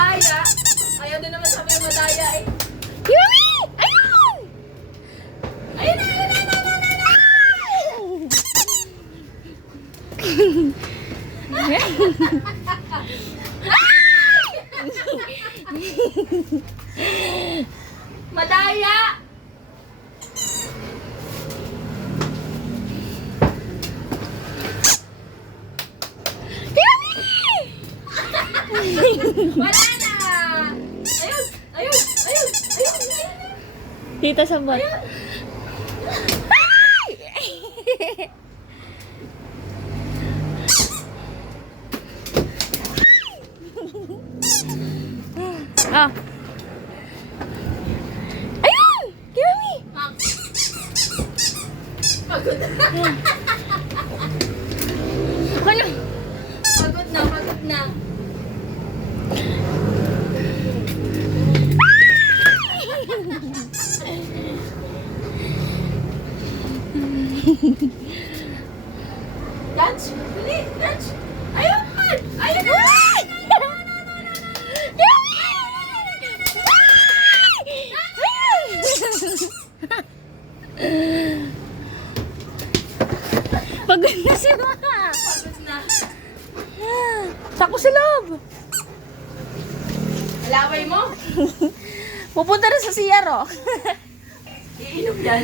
madaya. Ayaw din naman sabi yung madaya eh. Yummy! Ayun! Ayun na, ayun na, ayun na, ayun na! Madaya! Wala na! Ayun! Ayun! Ayun! Ayun! Dito sa bot. Ah. Ayun! Yummy! Pagod na. Ano? Pagod na, pagod na. Dance! Dali! Dance! Ayun! Ayun na! Pagod na si Mama. Pagod na. Tako sa loob. Alaway mo? Pupunta na sa CR, oh. Iinom yan.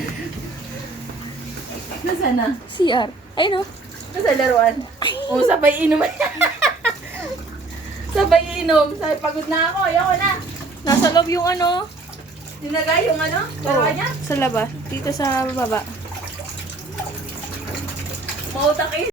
Nasaan na? CR. Ayun, oh. Nasa laruan. O, sabay inom. Sabay inom. Sabay pagod na ako. Ayoko na. Nasa loob yung ano. Dinagay yung ano? Laruan niya? Sa labas. Dito sa baba. Mautak eh.